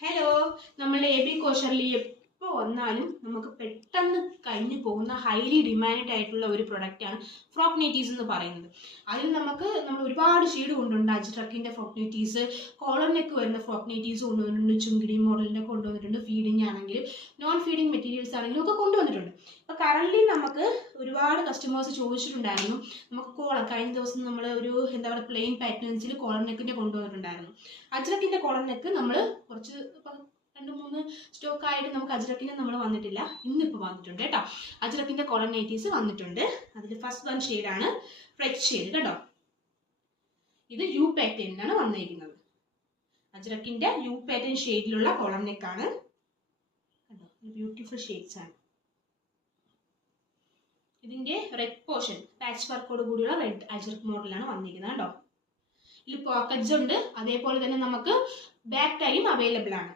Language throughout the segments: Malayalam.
ഹലോ, നമ്മളുടെ എ ബി കോശറിൽ എപ്പോൾ വന്നാലും നമുക്ക് പെട്ടെന്ന് കഴിഞ്ഞു പോകുന്ന ഹൈലി ഡിമാൻഡ് ആയിട്ടുള്ള ഒരു പ്രൊഡക്റ്റാണ് ഫ്രോക്ക് നൈറ്റീസ് എന്ന് പറയുന്നത്. അതിൽ നമ്മൾ ഒരുപാട് ഷെയ്ഡ് കൊണ്ടുണ്ട്. അജ്രക്കിൻ്റെ ഫ്രോക്ക് നൈറ്റീസ്, കോളർ നെക്ക് വരുന്ന ഫ്രോക്ക് നൈറ്റീസ് കൊണ്ടുവന്നിട്ടുണ്ട്, ചുങ്കിടി മോഡലിൻ്റെ കൊണ്ടുവന്നിട്ടുണ്ട്, ഫീഡിങ് ആണെങ്കിലും നോൺ ഫീഡിങ് മെറ്റീരിയൽസ് ആണെങ്കിലും ഒക്കെ കൊണ്ടുവന്നിട്ടുണ്ട്. അപ്പോൾ കറൻറ്റ്ലി നമുക്ക് ഒരുപാട് കസ്റ്റമേഴ്സ് ചോദിച്ചിട്ടുണ്ടായിരുന്നു. നമുക്ക് കഴിഞ്ഞ ദിവസം നമ്മൾ ഒരു പ്ലെയിൻ പാറ്റേൺസിൽ കോളർ നെക്കിൻ്റെ കൊണ്ടുവന്നിട്ടുണ്ടായിരുന്നു. അജ്രക്കിൻ്റെ കോളർ നെക്ക് നമ്മൾ കുറച്ച് 2-3 സ്റ്റോക്ക് ആയിട്ട് നമുക്ക് അജ്രക്കിൻ്റെ നമ്മൾ വന്നിട്ടില്ല, ഇന്നിപ്പോൾ വന്നിട്ടുണ്ട് കേട്ടോ. അജ്രക്കിൻ്റെ കോളർ നൈറ്റീസ് വന്നിട്ടുണ്ട്. അതിൽ ഫസ്റ്റ് വൺ ഷെയ്ഡാണ് ഫ്രെച്ച് ഷെയ്ഡ് കേട്ടോ. ഇത് യു പാറ്റേണിലാണ് വന്നിരിക്കുന്നത്. അജ്രക്കിൻ്റെ യു പാറ്റേൺ ഷെയ്ഡിലുള്ള കോളർ നെക്കാണ് കേട്ടോ. ബ്യൂട്ടിഫുൾ ഷെയ്ഡ്സ് ആണ്. ഇതിൻ്റെ റെഡ് പോർഷൻ പാച്ച് വർക്കോട് കൂടിയുള്ള റെഡ് അജ്രക് മോഡലാണ് വന്നിരിക്കുന്നത് കേട്ടോ. ഇതിൽ പോക്കറ്റ്സ് ഉണ്ട്, അതേപോലെ തന്നെ നമുക്ക് ബാക്ക് ടൈം അവൈലബിൾ ആണ്.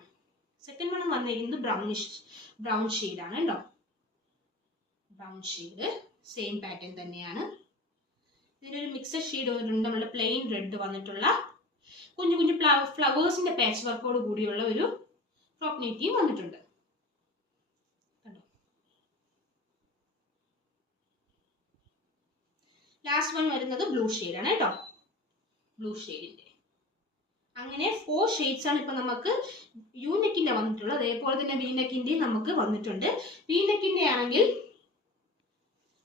സെക്കൻഡ് വൺ വന്നിരിക്കുന്നത് ബ്രൗൺ ഷെയ്ഡാണ് കേട്ടോ. ബ്രൗൺ ഷെയ്ഡ് സെയിം പാറ്റേൺ തന്നെയാണ്. ഇതിനൊരു മിക്സഡ് ഷെയ്ഡ് വന്നിട്ടുണ്ട്. നമ്മുടെ പ്ലെയിൻ റെഡ് വന്നിട്ടുള്ള കുഞ്ഞു കുഞ്ഞു ഫ്ലവേഴ്സിന്റെ പാച്ച് വർക്കോട് കൂടിയുള്ള ഒരു ഫ്രോക്ക് നൈറ്റിയും വന്നിട്ടുണ്ട്. ലാസ്റ്റ് വൺ വരുന്നത് ബ്ലൂ ഷെയ്ഡാണ് കേട്ടോ. ബ്ലൂ ഷെയ്ഡിന്റെ അങ്ങനെ 4 ഷെയ്ഡ്സ് ആണ് ഇപ്പൊ നമുക്ക് യു നെക്കിന്റെ വന്നിട്ടുള്ളത്. അതേപോലെ തന്നെ വി നെക്കിന്റെ നമുക്ക് വന്നിട്ടുണ്ട്. വി നെക്കിന്റെ ആണെങ്കിൽ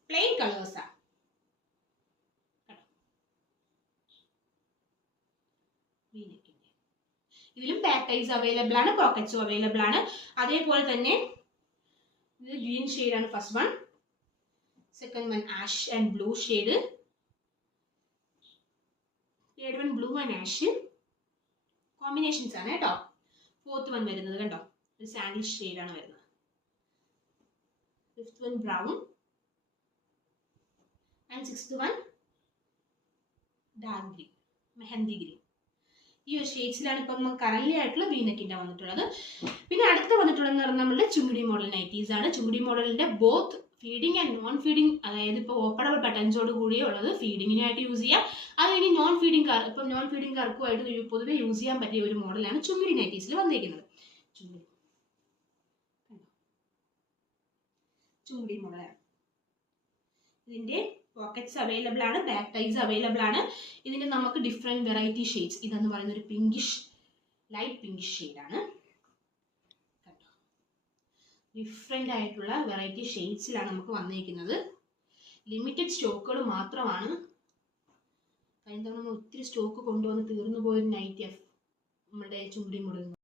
പ്ലെയിൻ കളേഴ്സാണ്. ഇതിലും ബാക്ക് ടൈസ് അവൈലബിൾ ആണ്, പോക്കറ്റ്സും അവൈലബിൾ ആണ്. അതേപോലെ തന്നെ ഇത് ഗ്രീൻ ഷെയ്ഡാണ് first one. Second one ash and blue shade. Third one blue and ash combinations ആണ് കേട്ടോ. ഫോർത്ത് വൺ വരുന്നത് കണ്ടോ, ഒരു സാൻഡിൽ ഷെയ്ഡാണ് വരുന്നത്. Fifth one brown and sixth one dark green, mehndi green. ഈ ഒരു ഷെയ്ഡ്സിലാണ് ഇപ്പം കറൻലി ആയിട്ടുള്ള വി നെക്കിന്റെ വന്നിട്ടുള്ളത്. പിന്നെ അടുത്ത് വന്നിട്ടുള്ളതെന്ന് പറഞ്ഞാൽ നമ്മളുടെ ചുങ്കിടി മോഡൽ നൈറ്റീസ് ആണ്. ചുങ്കിടി മോഡലിന്റെ both feeding and non feeding, അതായത് ഇപ്പോൾ ഓപ്പണബിൾ ബട്ടൺസോട് കൂടിയേ ഉള്ളത് ഫീഡിങ്ങിനായിട്ട് യൂസ് ചെയ്യാം. അത് ഇനി നോൺ ഫീഡിങ് കാർക്കുമായിട്ട് പൊതുവെ യൂസ് ചെയ്യാൻ പറ്റിയ ഒരു മോഡലാണ് ചുങ്കിടി നൈറ്റീസിൽ വന്നിരിക്കുന്നത്. ചുങ്കിടി മോഡലാണ്. ഇതിന്റെ പോക്കറ്റ്സ് അവൈലബിൾ ആണ്, ബാക്ക് ടൈസ് അവൈലബിൾ ആണ്. ഇതിന്റെ നമുക്ക് ഡിഫറെന്റ് വെറൈറ്റി ഷെയ്ഡ്സ്, ഇതെന്ന് പറയുന്ന ഒരു പിങ്കിഷ്, ലൈറ്റ് പിങ്കിഷ് ഷെയ്ഡാണ്. ഡിഫറെൻ്റ് ആയിട്ടുള്ള വെറൈറ്റി ഷെയ്ഡ്സിലാണ് നമുക്ക് വന്നിരിക്കുന്നത്. ലിമിറ്റഡ് സ്റ്റോക്കുകൾ മാത്രമാണ്. കഴിഞ്ഞ തവണ ഒത്തിരി സ്റ്റോക്ക് കൊണ്ടുവന്ന് തീർന്നു പോയൊരു നൈറ്റി നമ്മുടെ ചുങ്കിടി മോഡൽ.